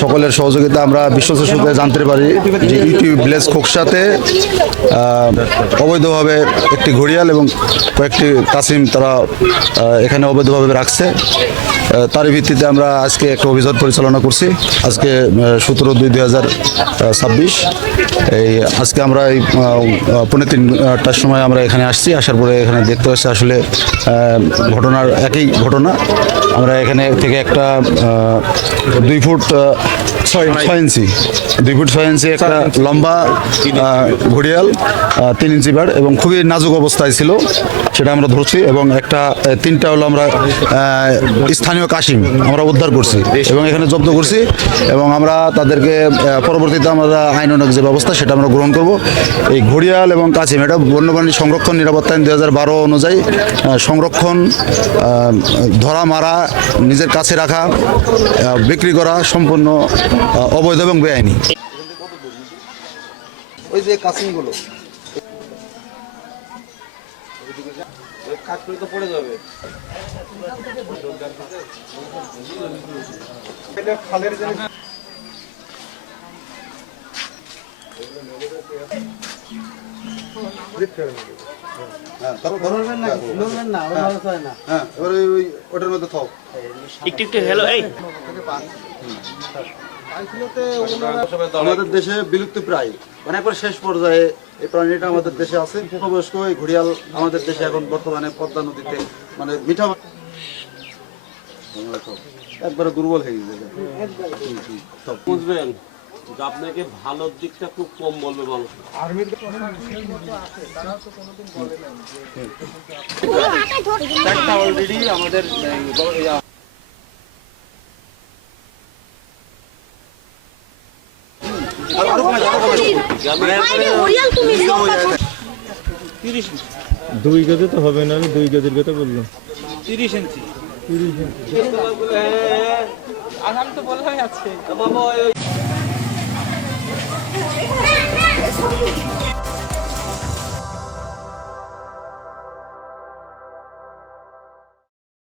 সকলের সহযোগিতা আমরা বিশ্বস্ত সূত্রে জানতে পারি যে ইউটি ভিলেজ খোকসাতে অবৈধভাবে একটি ঘড়িয়াল এবং কয়েকটি কাসিম তারা এখানে অবৈধভাবে রাখছে। তারই ভিত্তিতে আমরা আজকে একটা অভিযান পরিচালনা করছি। আজকে 17/2/2026 এই আজকে আমরা এই 3:30টার সময় আমরা এখানে আসছি। আসার পরে এখানে দেখতে পাচ্ছি আসলে ঘটনার একই ঘটনা। আমরা এখানে থেকে একটা 2 ফুট 6 ইঞ্চি 2 ফুট 6 ইঞ্চি একটা লম্বা ঘড়িয়াল 3 ইঞ্চি বাড় এবং খুবই নাজুক অবস্থায় ছিল, সেটা আমরা ধরছি। এবং একটা 3টা হলো আমরা স্থানীয় কাশিম আমরা উদ্ধার করছি এবং এখানে জব্দ করছি। এবং আমরা তাদেরকে পরবর্তীতে আমরা আইনানুগ যে ব্যবস্থা সেটা আমরা গ্রহণ করব। এই ঘড়িয়াল এবং কাশিম এটা বন্যপ্রাণী সংরক্ষণ নিরাপত্তা আইন 2012 অনুযায়ী সংরক্ষণ, ধরা, মারা, নিজের কাছে রাখা, বিক্রি করা সম্পূর্ণ অবৈধ এবং বেআইনি। ওই যে কাসিমগুলো কাজ করে তো পড়ে যাবে। খালের জন্য ওটার মধ্যে থাও একটু একটু হেলো। এই আমাদের দেশে বিলুপ্ত প্রায় মানে একবার শেষ পর্যায়ে এই প্রাণীটা আমাদের দেশে আছে। বয়স্ক এই ঘড়িয়াল আমাদের দেশে এখন বর্তমানে পদ্মা নদীতে মানে মিঠা একবারে দুর্বল হয়ে গেছে। বুঝবেন আপনাকে ভালো দিকটা খুব কম বলবে মানুষ। অলরেডি আমাদের দুই গজে তো হবে না, আমি 2 গজের কথা বললাম। 30 ইঞ্চি আসাম তো বলা আছে।